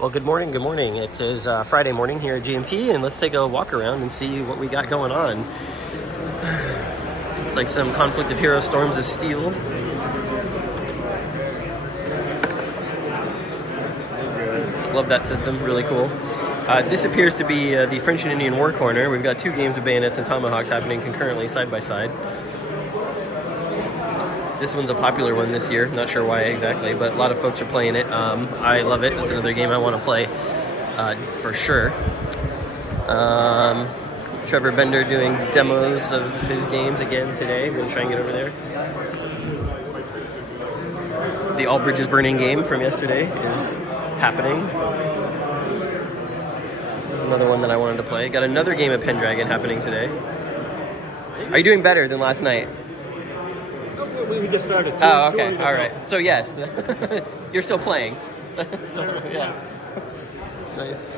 Well, good morning, good morning. It is Friday morning here at GMT, and let's take a walk around and see what we got going on. It's like some Conflict of Heroes Storms of Steel. Love that system, really cool. This appears to be the French and Indian War Corner. We've got 2 games of Bayonets and Tomahawks happening concurrently, side by side. This one's a popular one this year. Not sure why exactly, but a lot of folks are playing it. I love it. It's another game I want to play for sure. Trevor Bender doing demos of his games again today. We're going to try and get over there. The All Bridges Burning game from yesterday is happening. Another one that I wanted to play. Got another game of Pendragon happening today. Are you doing better than last night? We just started. Oh, okay. All right. So, yes. You're still playing. So, yeah. Nice.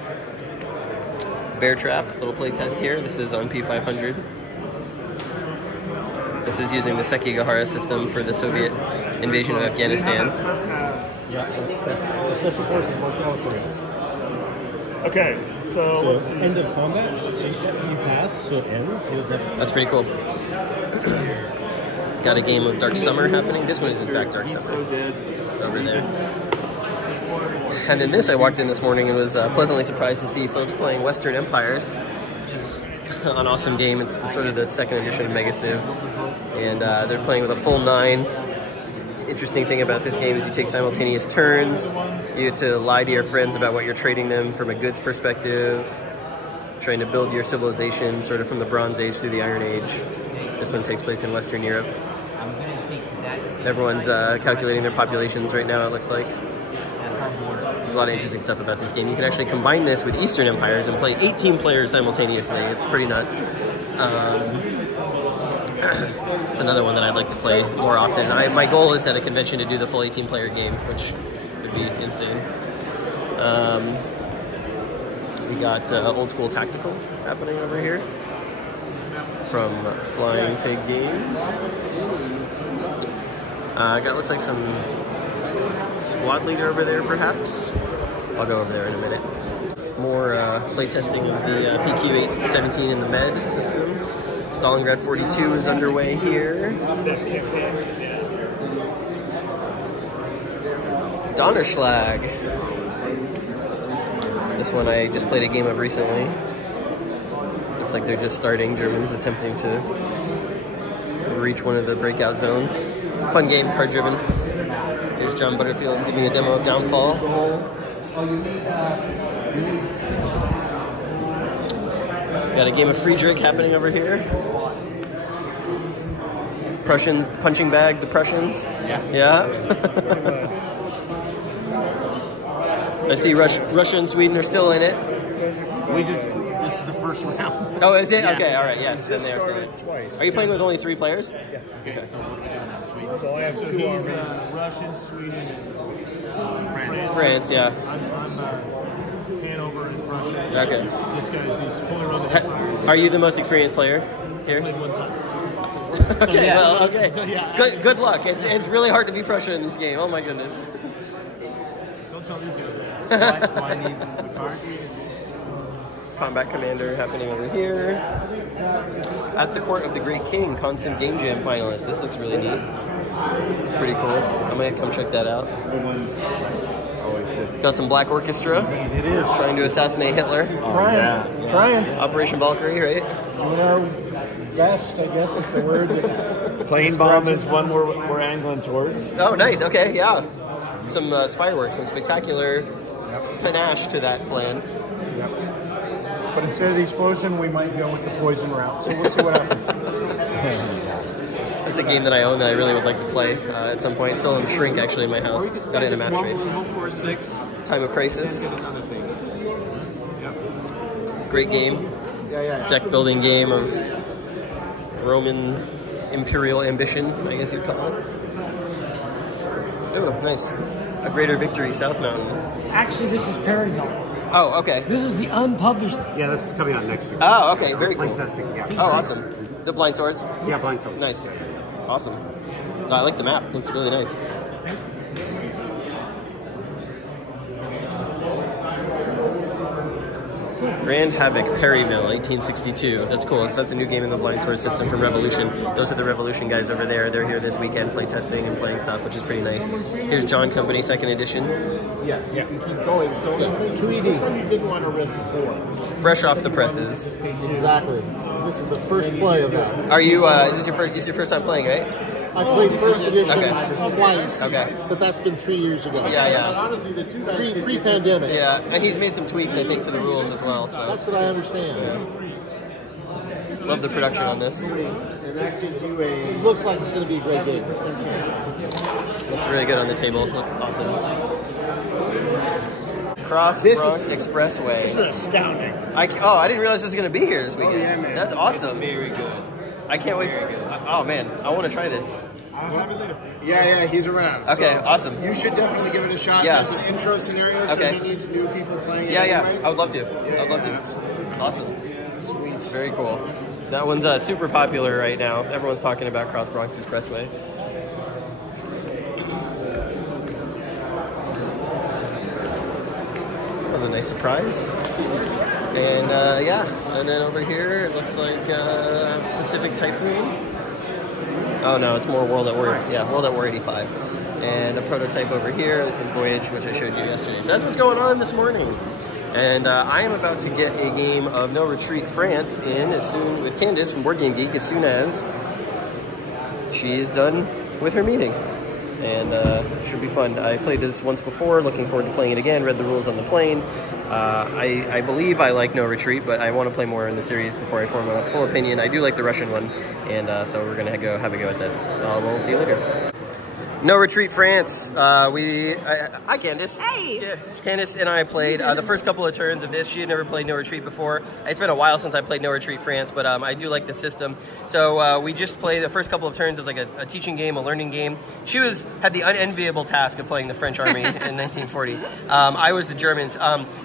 Bear Trap, little play test here. This is on P500. This is using the Sekigahara system for the Soviet invasion of Afghanistan. Okay, so end of combat. So you pass, so it ends. That's pretty cool. Got a game of Dark Summer happening. This one is in fact Dark Summer. Over there. And then this, I walked in this morning and was pleasantly surprised to see folks playing Western Empires, which is an awesome game. It's sort of the second edition of Mega Civ. And they're playing with a full 9. Interesting thing about this game is you take simultaneous turns. You get to lie to your friends about what you're trading them from a goods perspective. Trying to build your civilization sort of from the Bronze Age through the Iron Age. This one takes place in Western Europe. Everyone's calculating their populations right now, it looks like. There's a lot of interesting stuff about this game. You can actually combine this with Eastern Empires and play 18 players simultaneously. It's pretty nuts. It's another one that I'd like to play more often. My goal is at a convention to do the full 18-player game, which would be insane. We got Old School Tactical happening over here from Flying Pig Games. Looks like some squad leader over there, perhaps. I'll go over there in a minute. More playtesting of the PQ-817 in the Med system. Stalingrad 42 is underway here. Donnerschlag. This one I just played a game of recently. Looks like they're just starting. Germans attempting to reach one of the breakout zones. Fun game, card driven. Here's John Butterfield giving me a demo of Downfall. Got a game of Friedrich happening over here. Prussians, punching bag, the Prussians. Yeah. I see Russia and Sweden are still in it. this is the first round. Oh, is it? Yeah. Okay, all right, yes, then they are still in. Are you playing with only 3 players? Yeah. Okay. So he's Russian, Sweden, and France, yeah. I'm Hanover and Russia. Okay. This guy's fully rolled. Are you the most experienced player here? Played one time. Okay, well, okay. So, yeah. Good luck. It's really hard to beat Prussia in this game. Oh my goodness. Don't tell these guys that. Do I need the card? Combat Commander happening over here. At the Court of the Great King, Constant Game Jam finalist. This looks really neat. Pretty cool. I might come check that out. Got some Black Orchestra. It is. Trying to assassinate Hitler. Trying. Operation Valkyrie, right? Doing our best, I guess is the word. Plane bomb is one we're angling towards. Oh, nice. Okay, yeah. Some fireworks, some spectacular panache to that plan. Yep. But instead of the explosion, we might go with the poison route. So we'll see what happens. That's a game that I own that I really would like to play at some point. Still in Shrink, actually, in my house. Got it in a map trade. Time of Crisis. Great game. Deck building game of Roman imperial ambition, I guess you'd call it. Oh, nice. A Greater Victory, South Mountain. Actually, this is Paragon. Oh, okay. This is the unpublished. Yeah, this is coming out next year. Oh, okay. Very cool. Testing, yeah. Oh, awesome. The Blind Swords? Yeah, Blind Swords. Nice. Awesome. I like the map. Looks really nice. Grand Havoc Perryville, 1862. That's cool. That's a new game in the blind sword system from Revolution. Those are the Revolution guys over there. They're here this weekend play testing and playing stuff, which is pretty nice. Here's John Company, 2nd edition. Yeah, you can keep going. So 2ED. Some you didn't want to risk 4. Fresh off the presses. Exactly. This is the first play of that. Are you, is this your first time playing, right? I played 1st edition Okay. twice, Okay. but that's been 3 years ago. Yeah, yeah. But honestly, the two pre-pandemic. Yeah, and he's made some tweaks, I think, to the rules as well. So That's what I understand. love the production on this. And that gives you a... It looks like it's going to be a great game. Looks really good on the table. Looks awesome. Cross Bronx Expressway. This is astounding. I didn't realize this was going to be here this weekend. Yeah, man. That's awesome. Very good. I can't wait. Oh man, I want to try this. Yeah, he's around. Okay, so awesome. You should definitely give it a shot. Yeah. There's an intro scenario, so Okay. he needs new people playing it. Yeah, anyways. I would love to. I would love to. Awesome. Sweet. Very cool. That one's super popular right now. Everyone's talking about Cross Bronx Expressway. That was a nice surprise. And yeah, and then over here it looks like Pacific Typhoon. Oh no, it's more World at War. Yeah, World at War 85. And a prototype over here. This is Voyage, which I showed you yesterday. So that's what's going on this morning. And I am about to get a game of No Retreat France in as soon with Candace from Board Game Geek as soon as she is done with her meeting. And it should be fun. I played this once before, looking forward to playing it again, read the rules on the plane. I believe I like No Retreat, but I want to play more in the series before I form a full opinion. I do like the Russian one, and so we're going to go have a go at this. We'll see you later. No Retreat France. Hi Candace. Hey. Yeah, Candace and I played the first couple of turns of this. She had never played No Retreat before. It's been a while since I played No Retreat France, but I do like the system. So we just played the first couple of turns as like a teaching game, a learning game. She had the unenviable task of playing the French army in 1940. I was the Germans.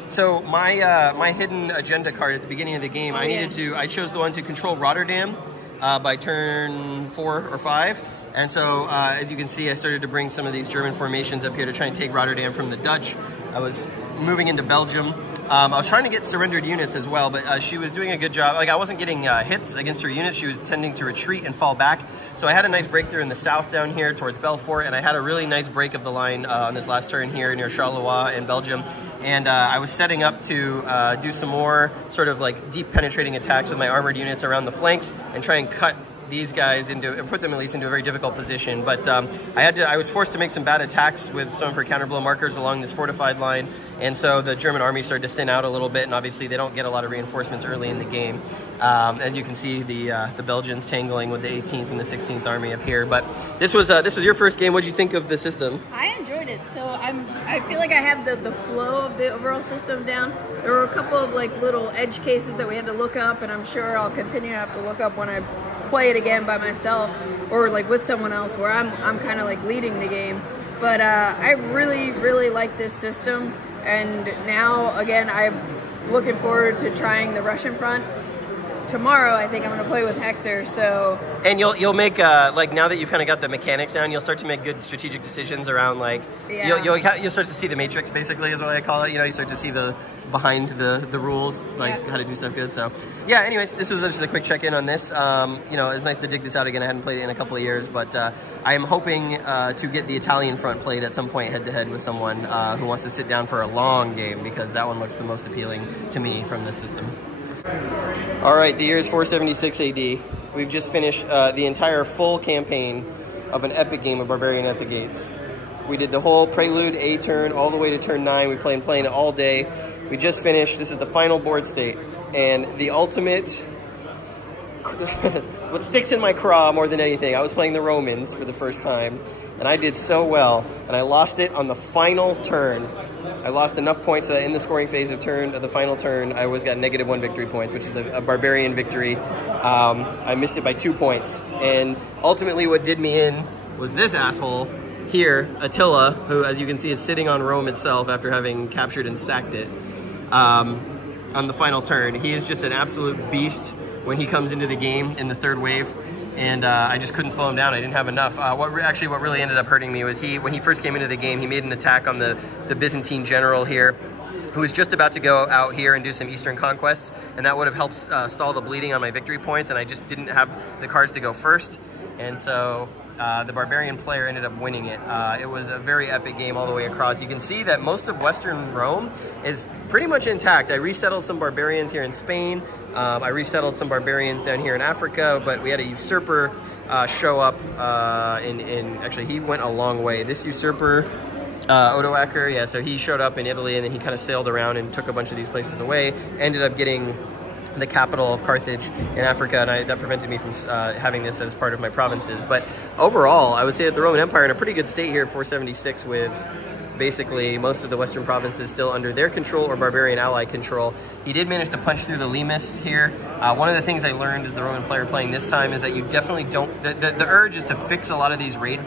So my hidden agenda card at the beginning of the game, I chose the one to control Rotterdam by turn 4 or 5. And so, as you can see, I started to bring some of these German formations up here to try and take Rotterdam from the Dutch. I was moving into Belgium. I was trying to get surrendered units as well, but she was doing a good job. Like, I wasn't getting hits against her units. She was tending to retreat and fall back. So I had a nice breakthrough in the south down here towards Belfort, and I had a really nice break of the line on this last turn here near Charleroi in Belgium. And I was setting up to do some more sort of like deep penetrating attacks with my armored units around the flanks and try and cut these guys into, and put them at least into a very difficult position. But I was forced to make some bad attacks with some of her counterblow markers along this fortified line, and so the German army started to thin out a little bit, and obviously they don't get a lot of reinforcements early in the game. As you can see, the Belgians tangling with the 18th and the 16th army up here. But this was your first game. What did you think of the system? I enjoyed it. So I feel like I have the flow of the overall system down. There were a couple of like little edge cases that we had to look up, and I'm sure I'll continue to have to look up when I play it again by myself or like with someone else where I'm kind of like leading the game. But I really like this system, and now again I'm looking forward to trying the Russian front. Tomorrow I think I'm going to play with Hector, so... And you'll make, like, now that you've kind of got the mechanics down, you'll start to make good strategic decisions around, like, you'll start to see the matrix, basically, is what I call it. You know, you start to see the behind the rules, like how to do stuff good. So, yeah, anyways, this was just a quick check-in on this. You know, it's nice to dig this out again. I hadn't played it in a couple of years, but I am hoping to get the Italian front played at some point head-to-head with someone who wants to sit down for a long game, because that one looks the most appealing to me from this system. All right, the year is 476 AD. We've just finished the entire full campaign of an epic game of Barbarian at the Gates. We did the whole prelude, A turn, all the way to turn 9. We played it all day. We just finished. This is the final board state. And the ultimate, what sticks in my craw more than anything, I was playing the Romans for the first time, and I did so well, and I lost it on the final turn. I lost enough points so that in the scoring phase of the final turn, I got -1 victory points, which is a barbarian victory. I missed it by 2 points. And ultimately what did me in was this asshole here, Attila, who, as you can see, is sitting on Rome itself after having captured and sacked it on the final turn. He is just an absolute beast when he comes into the game in the third wave. And I just couldn't slow him down. I didn't have enough. What really ended up hurting me was when he first came into the game, he made an attack on the Byzantine general here, who was just about to go out here and do some Eastern conquests, and that would have helped stall the bleeding on my victory points, and I just didn't have the cards to go first, and so the Barbarian player ended up winning it. It was a very epic game all the way across. You can see that most of Western Rome is pretty much intact. I resettled some Barbarians here in Spain. I resettled some Barbarians down here in Africa, but we had a usurper show up actually, he went a long way. This usurper, Odoacer, yeah, so he showed up in Italy, and then he kind of sailed around and took a bunch of these places away, ended up getting the capital of Carthage in Africa, and that prevented me from having this as part of my provinces. But overall, I would say that the Roman Empire in a pretty good state here at 476, with basically most of the Western provinces still under their control or Barbarian ally control. He did manage to punch through the Limes here. One of the things I learned as the Roman player playing this time is that you definitely don't, the urge is to fix a lot of these raid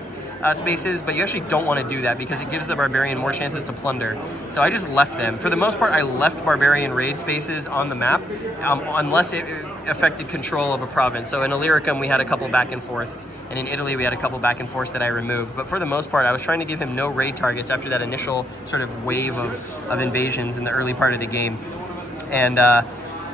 spaces, but you actually don't want to do that because it gives the Barbarian more chances to plunder. So I just left them. For the most part, I left Barbarian raid spaces on the map unless it affected control of a province. So in Illyricum, we had a couple back and forths, and in Italy, we had a couple back and forths that I removed. But for the most part, I was trying to give him no raid targets after that initial sort of wave of invasions in the early part of the game. And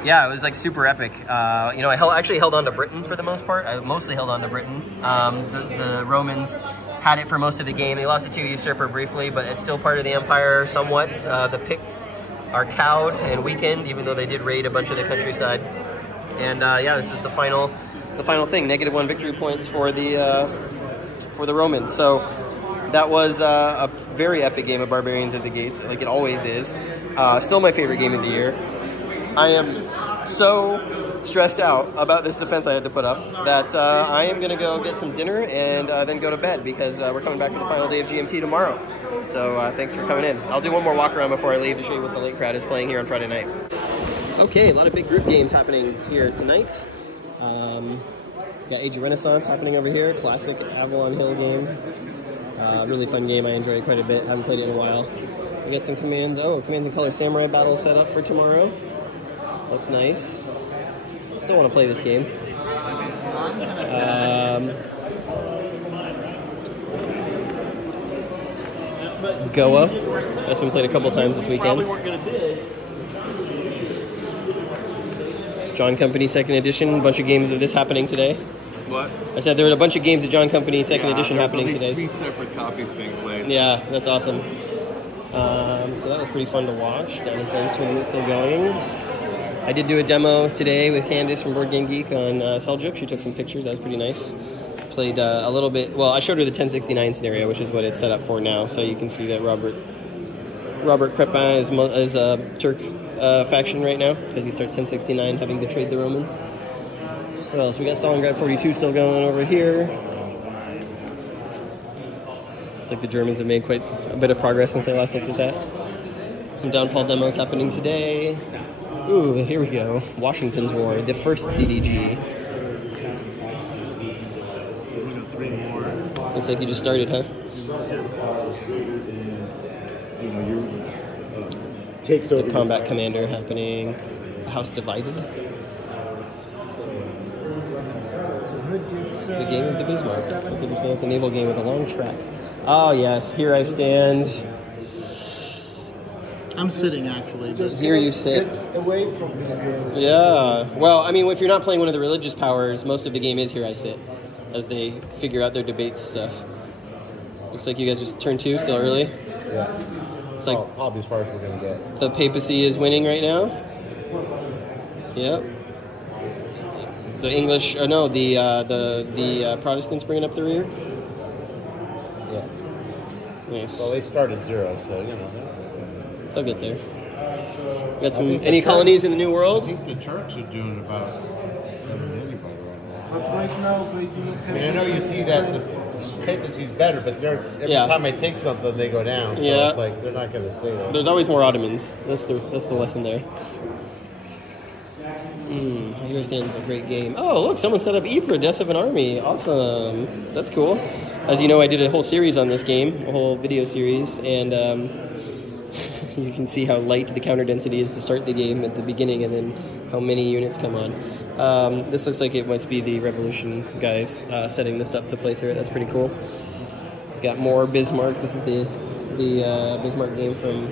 yeah, it was like super epic. You know, I actually held on to Britain for the most part. I mostly held on to Britain. The Romans had it for most of the game. They lost it to Usurper briefly, but it's still part of the empire somewhat. The Picts are cowed and weakened, even though they did raid a bunch of the countryside. And yeah, this is the final thing. -1 victory points for the Romans. So that was a very epic game of Barbarians at the Gates, like it always is. Still my favorite game of the year. I am so stressed out about this defense I had to put up that I am going to go get some dinner and then go to bed because we're coming back for the final day of GMT tomorrow. So thanks for coming in. I'll do one more walk around before I leave to show you what the late crowd is playing here on Friday night. Okay, a lot of big group games happening here tonight. Got Age of Renaissance happening over here, classic Avalon Hill game. Really fun game, I enjoy it quite a bit, haven't played it in a while. We got some Commands and Color Samurai battles set up for tomorrow. Looks nice. Still want to play this game. Goa. That's been played a couple times this weekend. John Company 2nd Edition. A bunch of games of this happening today. What? I said there were a bunch of games of John Company 2nd Edition happening today. 3 separate copies being played. Yeah, that's awesome. So that was pretty fun to watch. Down in Flames tournament still going. I did do a demo today with Candace from Board Game Geek on Seljuk. She took some pictures. That was pretty nice. Played a little bit. Well, I showed her the 1069 scenario, which is what it's set up for now. So you can see that Robert Crepin is a Turk faction right now because he starts 1069, having betrayed the Romans. What else? We got Stalingrad 42 still going over here. It's like the Germans have made quite a bit of progress since I last looked at that. Some Downfall demos happening today. Ooh, here we go. Washington's War, the first CDG. Looks like you just started, huh? Takes over. Combat Commander happening. House Divided. The Game of the Bismarck. That's interesting. It's a naval game with a long track. Oh yes, here I stand. I'm sitting actually. Just here you sit. Away from this game. Yeah. Well, I mean, if you're not playing one of the religious powers, most of the game is here I sit, as they figure out their debates stuff. Looks like you guys are turn 2, still early. Yeah. It's like probably as far as we're gonna get. The papacy is winning right now. Yep. The English, no, the Protestants bringing up the rear. Yeah. Nice. Well, they started 0, so you know. They'll get there. Got some any colonies in the New World? I think the Turks are doing about better than anybody right now. But right now they do not have. I know you see that the papacy's better, but every time I take something, they go down. So it's like they're not going to stay there. There's always more Ottomans. That's the lesson there. Here stands a great game. Oh, look, someone set up Ypres, Death of an Army. Awesome. That's cool. As you know, I did a whole series on this game, a whole video series, and you can see how light the counter density is to start the game at the beginning and then how many units come on. This looks like it must be the Revolution guys setting this up to play through it. That's pretty cool. Got more Bismarck. This is the Bismarck game from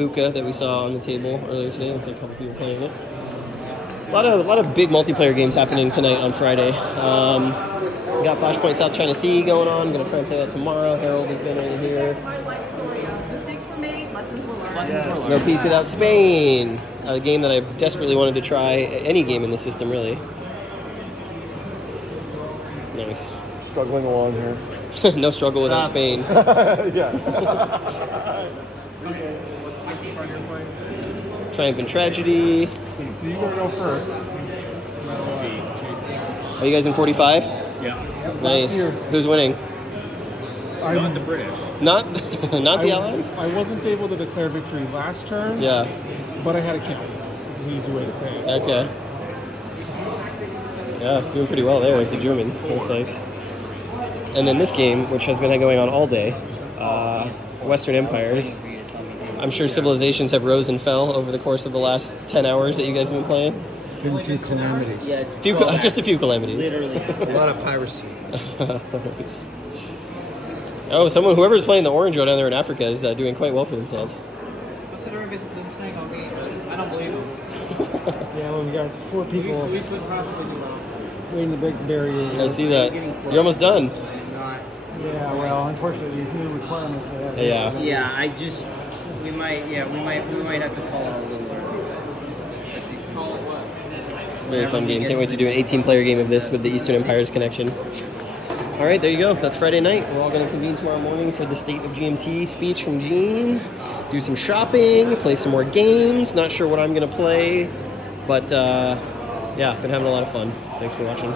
Buka that we saw on the table earlier today. Looks like a couple people playing it. A lot of big multiplayer games happening tonight on Friday. We got Flashpoint South China Sea going on. I'm going to try and play that tomorrow. Harold has been right here. Mistakes were made, lessons were learned. No Peace Without Spain. A game that I've desperately wanted to try. Any game in the system, really. Nice. Struggling along here. No struggle without Spain. Yeah. Okay, what's the part you're playing? Triumph and Tragedy. So you gotta go first. Are you guys in 45? Yeah. Nice. Who's winning? Not the British. Not the Allies? I wasn't able to declare victory last turn. Yeah. But I had a count. It's an easy way to say it. Okay. Yeah, doing pretty well there as the Germans, looks like. And then this game, which has been going on all day, Western Empires. I'm sure civilizations have rose and fell over the course of the last 10 hours that you guys have been playing. Been a few calamities. Yeah, Just a few calamities. literally. A lot of piracy. Oh, whoever's playing the orange down there in Africa is doing quite well for themselves. Considering it's been staying on me, I don't believe him. Yeah, well, we got 4 people We would possibly do well. waiting to break the barrier. I see that. You're almost done. Not. Yeah, well, unfortunately, these new requirements they have. Yeah. Yeah, we might have to call it a little early. Call it what? Very fun game. Can't wait to do an 18-player game of this with the Eastern Empires connection. All right, there you go. That's Friday night. We're all going to convene tomorrow morning for the State of GMT speech from Gene. Do some shopping, play some more games. Not sure what I'm going to play, but yeah, been having a lot of fun. Thanks for watching.